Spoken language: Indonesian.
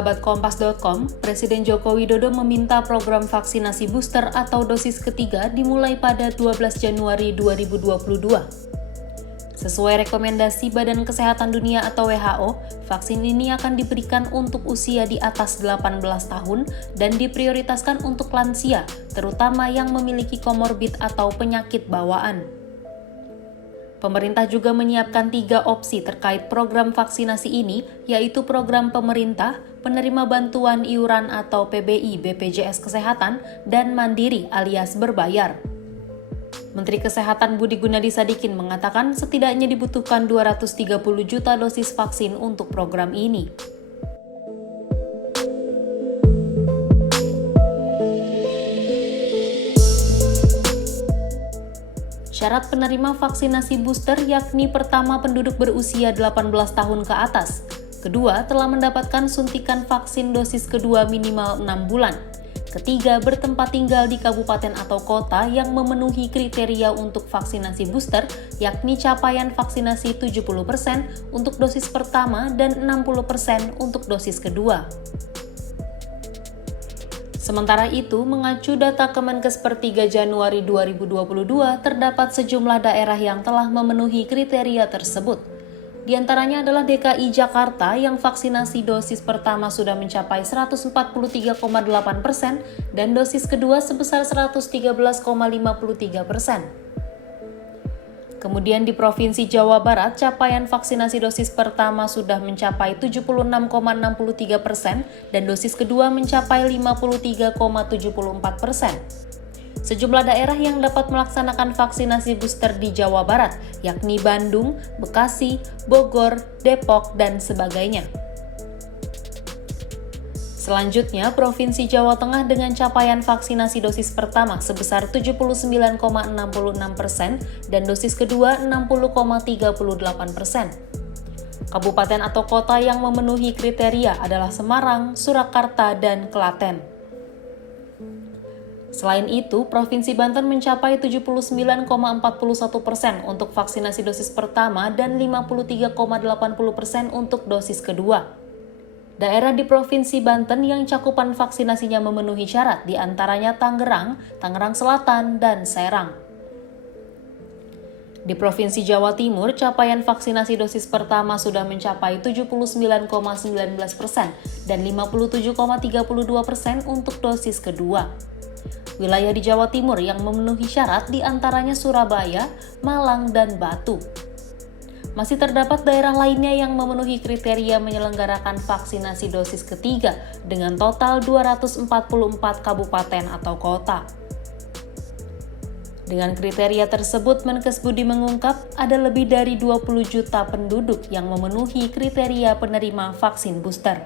sahabat Kompas.com, Presiden Joko Widodo meminta program vaksinasi booster atau dosis ketiga dimulai pada 12 Januari 2022. Sesuai rekomendasi Badan Kesehatan Dunia atau WHO, vaksin ini akan diberikan untuk usia di atas 18 tahun dan diprioritaskan untuk lansia, terutama yang memiliki komorbid atau penyakit bawaan. Pemerintah juga menyiapkan 3 opsi terkait program vaksinasi ini, yaitu program pemerintah, penerima bantuan iuran atau PBI BPJS Kesehatan, dan mandiri alias berbayar. Menteri Kesehatan Budi Gunadi Sadikin mengatakan setidaknya dibutuhkan 230 juta dosis vaksin untuk program ini. Syarat penerima vaksinasi booster yakni pertama penduduk berusia 18 tahun ke atas, kedua telah mendapatkan suntikan vaksin dosis kedua minimal 6 bulan, ketiga bertempat tinggal di kabupaten atau kota yang memenuhi kriteria untuk vaksinasi booster yakni capaian vaksinasi 70% untuk dosis pertama dan 60% untuk dosis kedua. Sementara itu, mengacu data Kemenkes per 3 Januari 2022, terdapat sejumlah daerah yang telah memenuhi kriteria tersebut. Di antaranya adalah DKI Jakarta yang vaksinasi dosis pertama sudah mencapai 143,8% dan dosis kedua sebesar 113,53%. Kemudian di Provinsi Jawa Barat, capaian vaksinasi dosis pertama sudah mencapai 76,63% dan dosis kedua mencapai 53,74%. Sejumlah daerah yang dapat melaksanakan vaksinasi booster di Jawa Barat, yakni Bandung, Bekasi, Bogor, Depok, dan sebagainya. Selanjutnya, Provinsi Jawa Tengah dengan capaian vaksinasi dosis pertama sebesar 79,66% dan dosis kedua 60,38%. Kabupaten atau kota yang memenuhi kriteria adalah Semarang, Surakarta, dan Klaten. Selain itu, Provinsi Banten mencapai 79,41% untuk vaksinasi dosis pertama dan 53,80% untuk dosis kedua. Daerah di Provinsi Banten yang cakupan vaksinasinya memenuhi syarat diantaranya Tangerang, Tangerang Selatan, dan Serang. Di Provinsi Jawa Timur, capaian vaksinasi dosis pertama sudah mencapai 79,19% dan 57,32% untuk dosis kedua. Wilayah di Jawa Timur yang memenuhi syarat diantaranya Surabaya, Malang, dan Batu. Masih terdapat daerah lainnya yang memenuhi kriteria menyelenggarakan vaksinasi dosis ketiga dengan total 244 kabupaten atau kota. Dengan kriteria tersebut, Menkes Budi mengungkap ada lebih dari 20 juta penduduk yang memenuhi kriteria penerima vaksin booster.